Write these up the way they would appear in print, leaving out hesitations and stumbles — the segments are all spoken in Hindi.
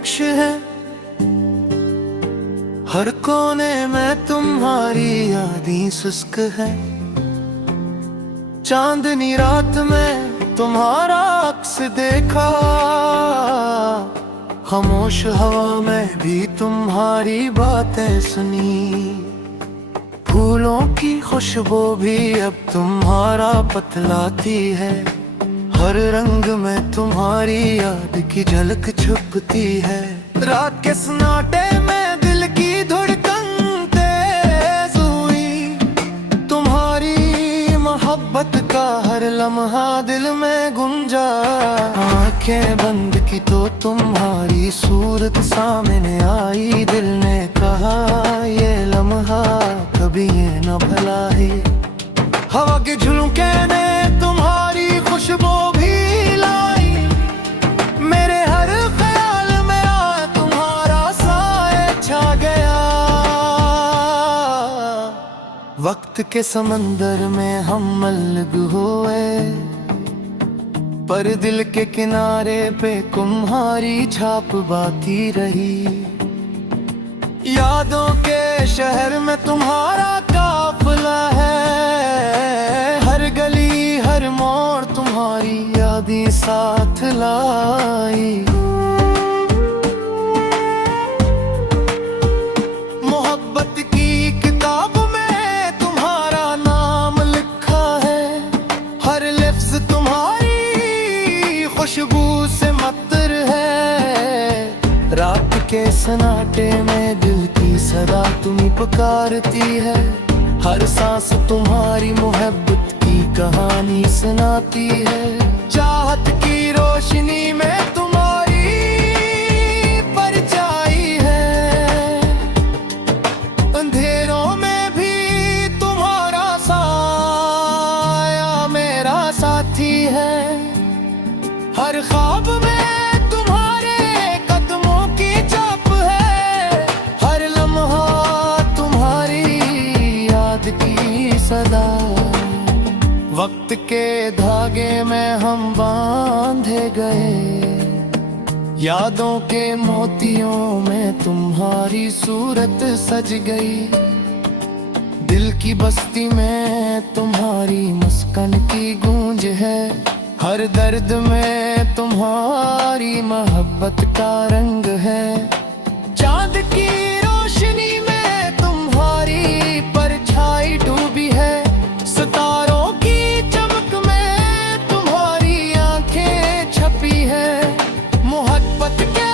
नक्श है, हर कोने में तुम्हारी यादें सुस्क है। चांदनी रात में तुम्हारा अक्स देखा, खामोश हवा में भी तुम्हारी बातें सुनी। फूलों की खुशबू भी अब तुम्हारा बतलाती है, हर रंग में तुम्हारी याद की झलक छुपती है। रात के सन्नाटे में दिल की धड़कन तेज हुई, तुम्हारी मोहब्बत का हर लम्हा दिल में गुंजा। आंखें बंद की तो तुम्हारी सूरत सामने आई, दिल ने कहा ये लम्हा कभी ये न भला है। हवा के झुलके ने तुम्हारी खुशबू भी लाई, मेरे हर ख्याल में तुम्हारा साए छा गया। वक्त के समंदर में हम मल्लग हुए, पर दिल के किनारे पे तुम्हारी छाप बाकी रही। यादों के शहर में तुम्हारा काफिला है, हर गली हर मोड़ तुम्हारी यादें साथ लाई। मोहब्बत की किताब में तुम्हारा नाम लिखा है, हर लफ्ज तुम्हारी खुशबू से मत्तर है। रात के सन्नाटे में दिल की सदा तुम्हीं पुकारती है, हर सांस तुम्हारी मोहब्बत की कहानी सुनाती है। चाहत की रोशनी में तुम्हारी परछाई है, अंधेरों में भी तुम्हारा साया मेरा साथी है। हर ख्वाब में तुम्हारे कदमों की छाप है, हर लम्हा तुम्हारी याद की सदा। वक्त के धागे में हम बांधे गए, यादों के मोतियों में तुम्हारी सूरत सज गई। दिल की बस्ती में तुम्हारी मुस्कान की गूंज है, हर दर्द में तुम्हारी मोहब्बत का रंग है। चांद की रोशनी में तुम्हारी परछाई डूबी है, सितारों की चमक में तुम्हारी आंखें छपी है। मोहब्बत के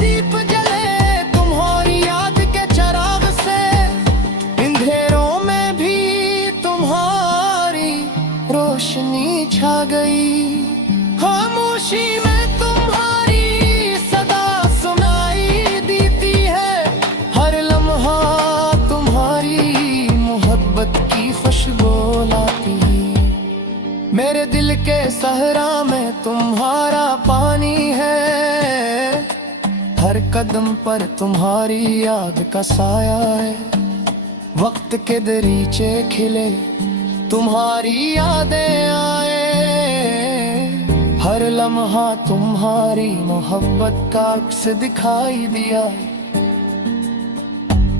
दीप जले तुम्हारी याद के चिराग से, अंधेरों में भी तुम्हारी रोशनी छा गई। खामोशी में तुम्हारी सदा सुनाई देती है, हर लम्हा तुम्हारी मोहब्बत की खुशबू लाती है। मेरे दिल के सहरा में तुम्हारा पानी है, हर कदम पर तुम्हारी याद का साया है। वक्त के दरीचे खिले तुम्हारी यादें आए, हर लम्हा तुम्हारी मोहब्बत का अक्स दिखाई दिया।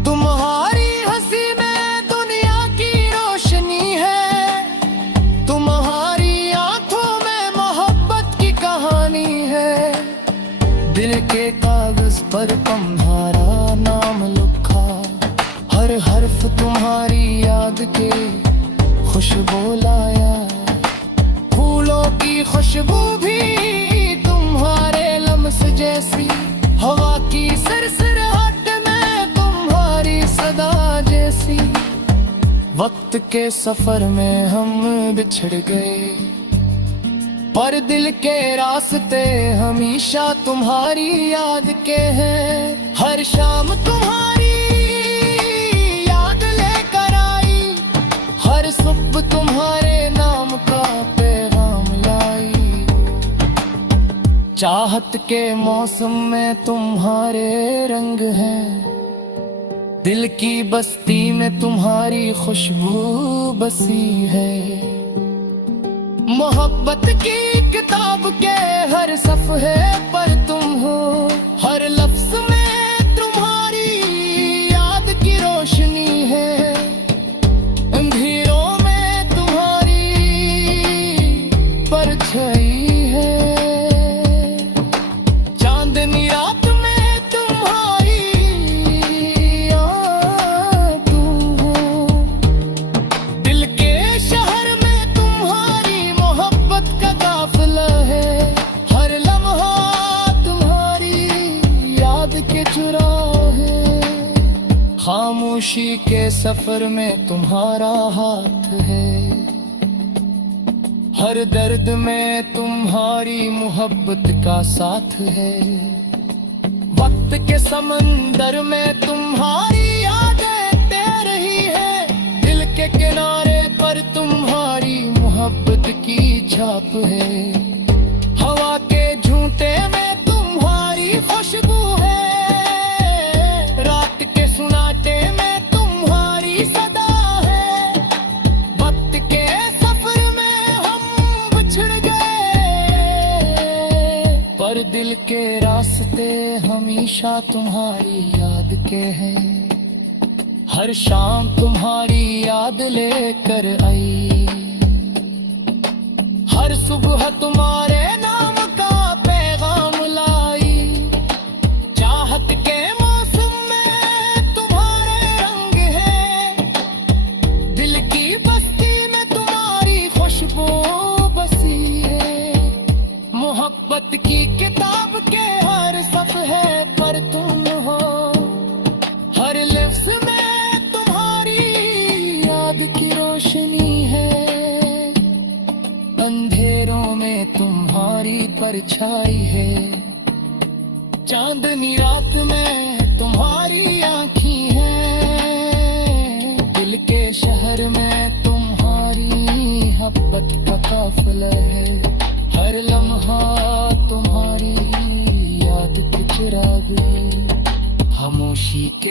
तुम्हारी हंसी में दुनिया की रोशनी है, तुम्हारी आंखों में मोहब्बत की कहानी है। दिल के कागज पर तुम्हारा नाम लिखा, हर हर्फ तुम्हारी याद के खुशबू लाया। फूलों की खुशबू भी तुम्हारे लम्स जैसी, हवा की सरसराहट में तुम्हारी सदा जैसी। वक्त के सफर में हम बिछड़ गए, पर दिल के रास्ते हमेशा तुम्हारी याद के हैं। हर शाम तुम्हारी याद लेकर आई, हर सुबह तुम्हारे नाम का पैगाम लाई। चाहत के मौसम में तुम्हारे रंग हैं, दिल की बस्ती में तुम्हारी खुशबू बसी है। मोहब्बत की किताब के हर सफ़हे पर तुम हो, हर हर लफ्ज में तुम्हारी याद की रोशनी है, अंधेरों में तुम्हारी परछाई है, चांदनी रात में तुम्हारी याद हो, दिल के शहर में तुम्हारी मोहब्बत का काफिला है, हर लम्हा तुम्हारी याद के चुराहे, खामोशी के सफर में तुम्हारा हाथ है, हर दर्द में तुम्हारी मोहब्बत का साथ है, वक्त के समंदर में तुम्हारी यादें तैर रही है, दिल के किनारे पर तुम्हारी मोहब्बत की छाप है, हवा के झूठे में तुम्हारी खुशबू है, रात के सुनाटे में तुम्हारी सदा है, वक्त के सफर में हम बिछड़ गए, पर दिल के रास्ते हमेशा तुम्हारी याद के हैं, हर शाम तुम्हारी याद लेकर आई, हर सुबह तुम्हारे नाम का पैगाम लाई, चाहत के मौसम में तुम्हारे रंग है, दिल की बस्ती में तुम्हारी खुशबू बसी है, मोहब्बत की किताब के हर सफ़हे पर तुम हो, हर लफ्ज़ में तुम्हारी याद की रोशनी है, अंधेरों में तुम्हारी परछाई है, चांदनी रात में तुम्हारी आँखें हैं, दिल के शहर में तुम्हारी मोहब्बत का काफिला है, हर लम्हा तुम्हारी याद के चिराग है, खामोशी के